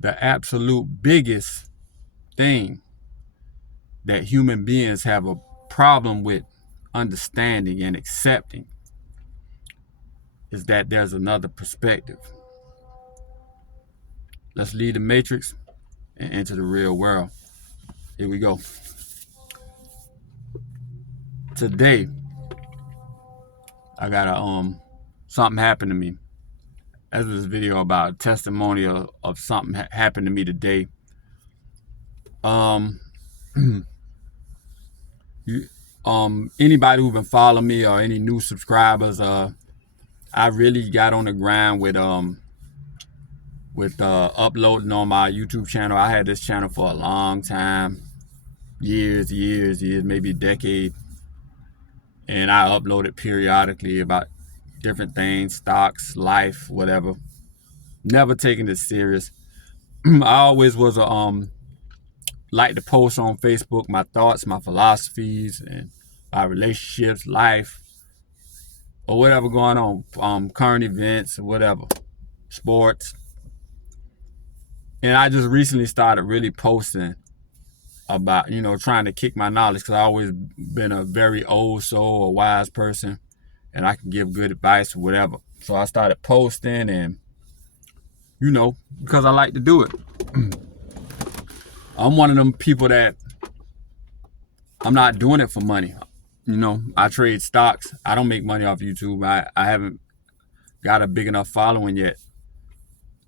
the absolute biggest thing that human beings have a problem with understanding and accepting is that there's another perspective. Let's leave the matrix and enter the real world. Here we go. Today, I got something happened to me. This was a video about a testimonial of something happened to me today. Anybody who's been following me or any new subscribers, I really got on the grind with uploading on my YouTube channel. I had this channel for a long time, years, maybe a decade, and I uploaded periodically about different things, stocks, life, whatever. Never taking it serious. I always was like to post on Facebook my thoughts, my philosophies, and my relationships, life, or whatever going on, current events or whatever, sports. And I just recently started really posting about, trying to kick my knowledge, because I've always been a very old soul, a wise person, and I can give good advice or whatever. So I started posting, and, because I like to do it. I'm one of them people that I'm not doing it for money. I trade stocks. I don't make money off YouTube. I haven't got a big enough following yet.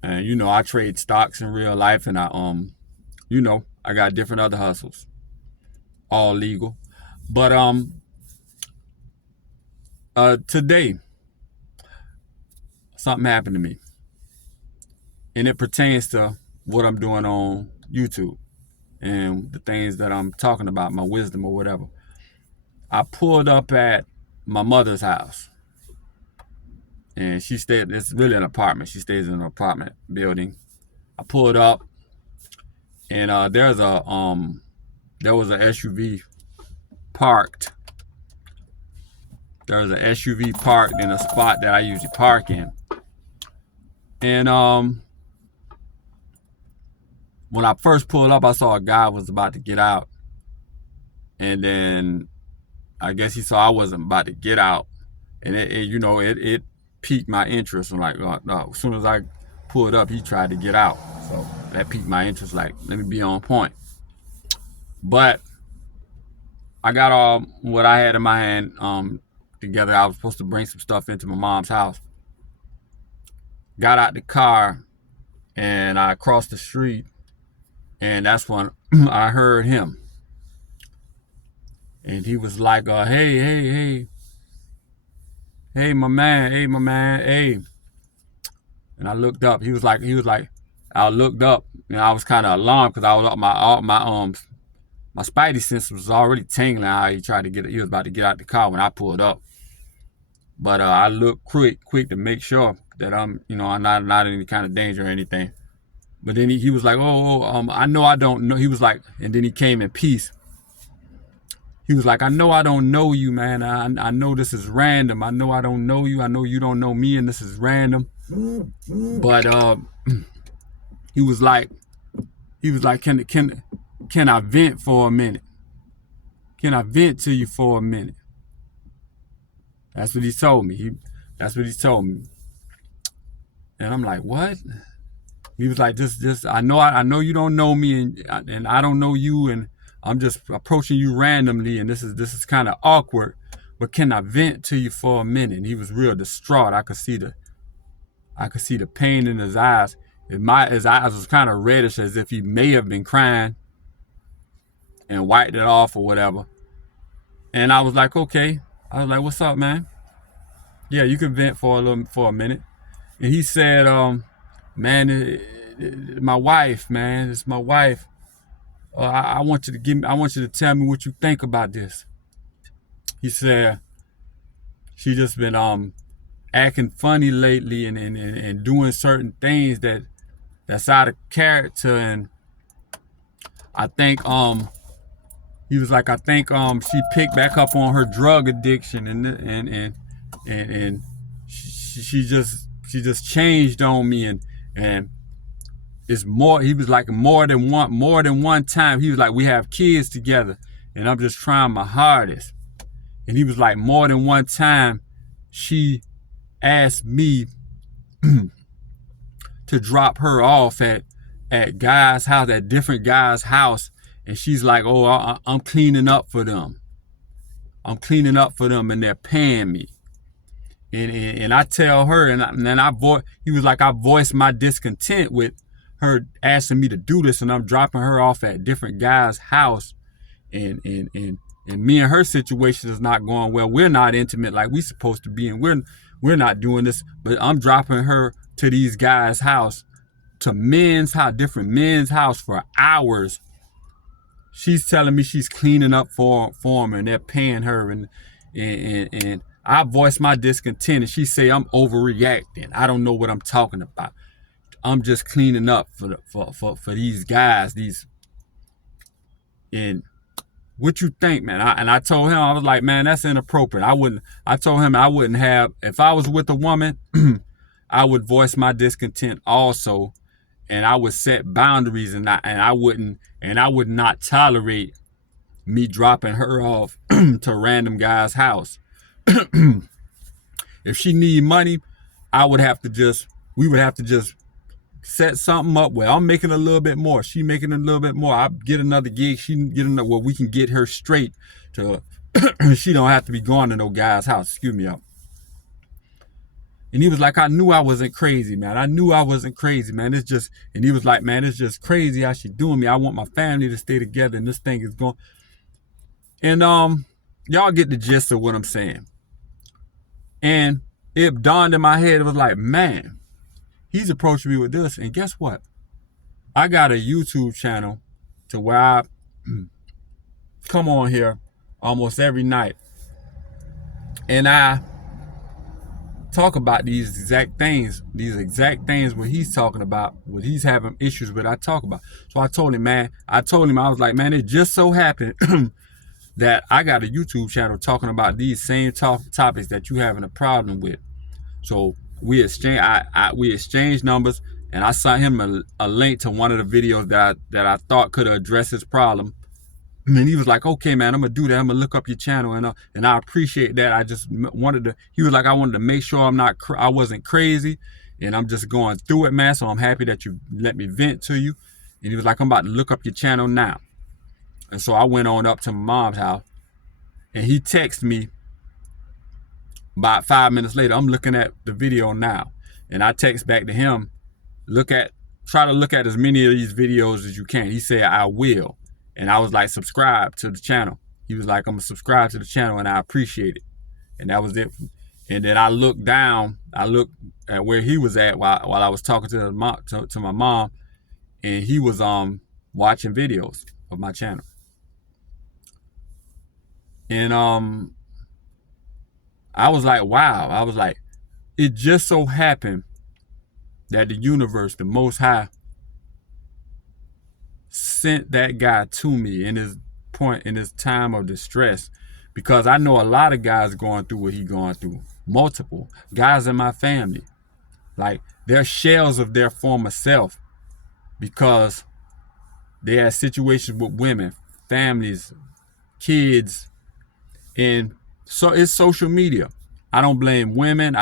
And, I trade stocks in real life, and I got different other hustles, all legal. But today, something happened to me, and it pertains to what I'm doing on YouTube and the things that I'm talking about, my wisdom or whatever. I pulled up at my mother's house, and it's really an apartment. She stays in an apartment building. I pulled up, and there was an SUV parked. There was an SUV parked in a spot that I usually park in. And when I first pulled up, I saw a guy was about to get out. And then I guess he saw I wasn't about to get out. And it piqued my interest. I'm like, no. As soon as I pulled up, he tried to get out. So that piqued my interest, like, let me be on point. But I got all what I had in my hand together. I was supposed to bring some stuff into my mom's house. Got out the car, and I crossed the street, and that's when I heard him. And he was like, hey, my man. And I looked up. He was like, I looked up, and I was kind of alarmed, because I was my spidey sense was already tingling. How he was about to get out the car when I pulled up. But I looked quick to make sure that I'm not in any kind of danger or anything. But then he was like, I know I don't know. He was like, and then he came in peace. He was like, I know I don't know you, man. I know this is random. I know I don't know you. I know you don't know me, and this is random. But he was like, can I vent for a minute? Can I vent to you for a minute? That's what he told me. And I'm like, what? He was like, just I know you don't know me, and I don't know you, and I'm just approaching you randomly, and this is kind of awkward, but can I vent to you for a minute? And he was real distraught. I could see the pain in his eyes. His eyes was kind of reddish, as if he may have been crying, and wiped it off or whatever. And I was like, okay. I was like, what's up, man? Yeah, you can vent for a minute. And he said, man, my wife, man, it's my wife. I want you to tell me what you think about this. He said, she just been acting funny lately, and doing certain things that's out of character, and I think he was like, I think she picked back up on her drug addiction, and she just changed on me, and it's more, he was like more than one time. He was like, we have kids together and I'm just trying my hardest. And he was like, more than one time she asked me to drop her off at guys' house, at different guys' house. And she's like, oh, I'm cleaning up for them. I'm cleaning up for them and they're paying me. And I tell her, and then he was like, I voiced my discontent with her asking me to do this, and I'm dropping her off at different guys' house, and me and her situation is not going well. We're not intimate like we supposed to be, and we're not doing this, but I'm dropping her to these guys' house, to different men's house for hours. She's telling me she's cleaning up for them, and they're paying her, and I voiced my discontent, and she say I'm overreacting. I don't know what I'm talking about. I'm just cleaning up for these guys. And what you think, man? I told him, I was like, man, that's inappropriate. I told him I wouldn't have, if I was with a woman, I would voice my discontent also, and I would set boundaries, and I would not tolerate me dropping her off to random guy's house. If she need money, we would have to just set something up where I'm making a little bit more, she making a little bit more. I get another gig, she can get another, where we can get her straight to she don't have to be going to no guy's house. Excuse me. And he was like, I knew I wasn't crazy, man. I knew I wasn't crazy, man. It's just, and he was like, man, it's just crazy how she doing me. I want my family to stay together, and this thing is going. And y'all get the gist of what I'm saying. And it dawned in my head, it was like, man, he's approaching me with this. And guess what? I got a YouTube channel to where I come on here almost every night. And I talk about these exact things what he's talking about, what he's having issues with, I talk about. So I told him, I was like, man, it just so happened that I got a YouTube channel talking about these same topics that you having a problem with. So we exchanged numbers, and I sent him a link to one of the videos that I thought could address his problem. And he was like, okay, man, I'm gonna do that. I'm gonna look up your channel, and I appreciate that. I just wanted to. He was like, I wanted to make sure I wasn't crazy, and I'm just going through it, man. So I'm happy that you let me vent to you. And he was like, I'm about to look up your channel now. And so I went on up to my mom's house, and he texted me about 5 minutes later. I'm looking at the video now, and I text back to him, try to look at as many of these videos as you can. He said, I will. And I was like, subscribe to the channel. He was like, I'm gonna subscribe to the channel, and I appreciate it. And that was it. And then I looked at where he was at while I was talking to my mom, and he was watching videos of my channel. And I was like, wow. I was like, it just so happened that the universe, the Most High, sent that guy to me in his time of distress, because I know a lot of guys going through what he going through. Multiple guys in my family, like, they're shells of their former self because they had situations with women, families, kids, and so it's social media. I don't blame women.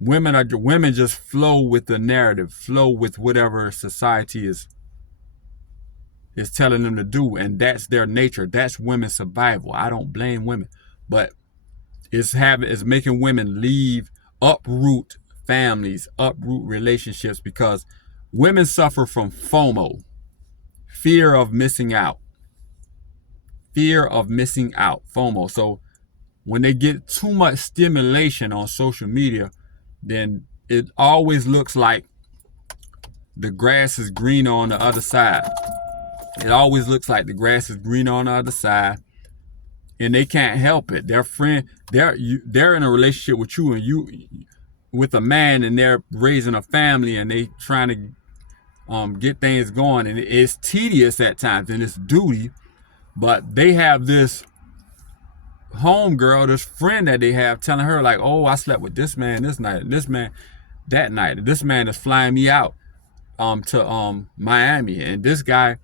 Women just flow with the narrative, flow with whatever society is telling them to do, and that's their nature. That's women's survival. I don't blame women, but it's making women uproot families, uproot relationships, because women suffer from FOMO, fear of missing out. FOMO. So when they get too much stimulation on social media, then it always looks like the grass is greener on the other side. It always looks like the grass is greener on the other side, and they can't help it. They're in a relationship with you, and you with a man, and they're raising a family, and they trying to get things going, and it's tedious at times, and it's duty. But they have this homegirl, this friend that they have, telling her like, oh, I slept with this man this night, and this man that night, and this man is flying me out. to Miami, and this guy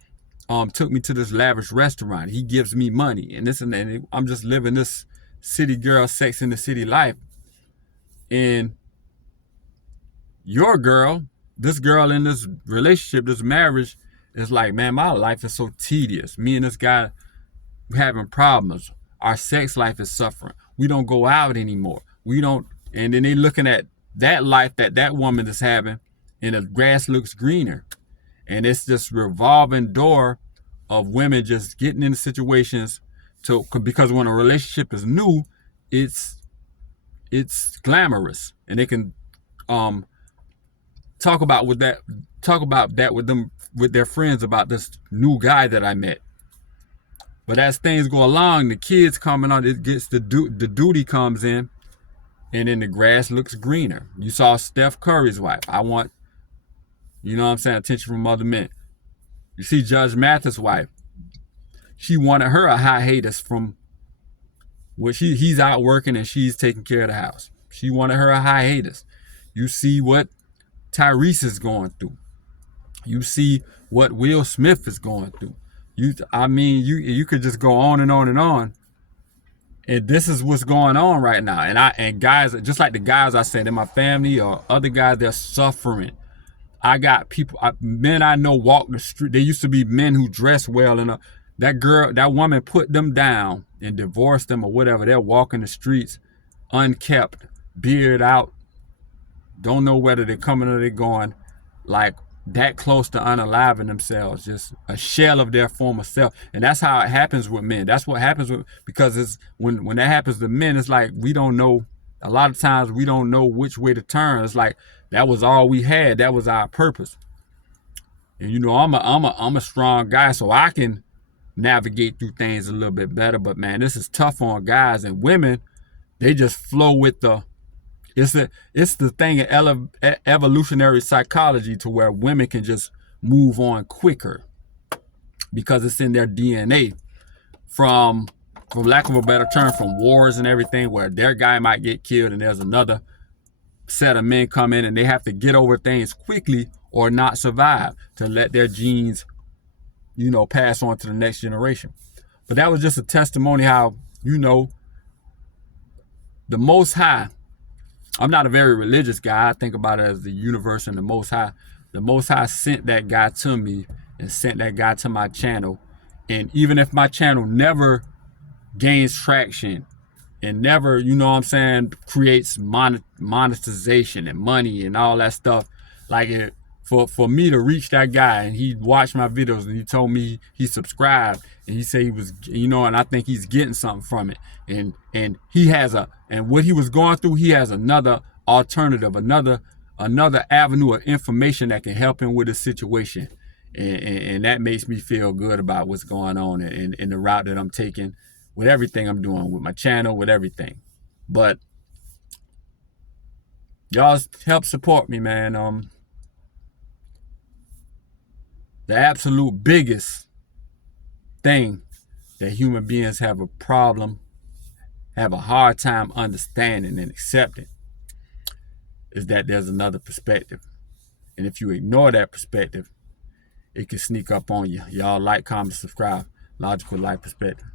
took me to this lavish restaurant. He gives me money and this and that. And I'm just living this city girl, Sex in the City life. And your girl, this girl in this relationship, this marriage, is like, man, my life is so tedious. Me and this guy having problems. Our sex life is suffering. We don't go out anymore. We don't. And then they looking at that life that woman is having, and the grass looks greener. And it's this revolving door of women just getting into situations because when a relationship is new, it's glamorous, and they can talk about that with their friends about this new guy that I met. But as things go along, the kids coming on, it gets the duty comes in, and then the grass looks greener. You saw Steph Curry's wife. I want, you know what I'm saying, attention from other men. You see Judge Mathis' wife. She wanted her a hiatus from what he's out working and she's taking care of the house. She wanted her a hiatus. You see what Tyrese is going through. You see what Will Smith is going through. You could just go on and on and on. And this is what's going on right now. And guys, just like the guys I said in my family or other guys, they're suffering. I got men I know walk the street. There used to be men who dress well, and that woman put them down and divorced them or whatever. They're walking the streets unkept, beard out, don't know whether they're coming or they're going, like that close to unaliving themselves, just a shell of their former self. And that's how it happens with men. That's what happens because it's when that happens to men, it's like we don't know. A lot of times we don't know which way to turn. It's like that was all we had. That was our purpose. And you know, I'm a strong guy, so I can navigate through things a little bit better. But man, this is tough on guys and women. They just flow with the. It's the thing in evolutionary psychology to where women can just move on quicker because it's in their DNA. From lack of a better term, from wars and everything, where their guy might get killed and there's another set of men come in and they have to get over things quickly or not survive to let their genes, you know, pass on to the next generation. But that was just a testimony how, you know, the Most High. I'm not a very religious guy. I think about it as the universe and the Most High. The Most High sent that guy to me and sent that guy to my channel. And even if my channel never gains traction and never, you know what I'm saying, creates monetization and money and all that stuff, like for me to reach that guy and he watched my videos and he told me he subscribed and he said he was, you know, and I think he's getting something from it. And he has and what he was going through, he has another alternative, another avenue of information that can help him with his situation. And that makes me feel good about what's going on and the route that I'm taking with everything I'm doing, with my channel, with everything. But y'all help support me, man. The absolute biggest thing that human beings have a hard time understanding and accepting is that there's another perspective. And if you ignore that perspective, it can sneak up on you. Y'all like, comment, subscribe. Logical Life Perspective.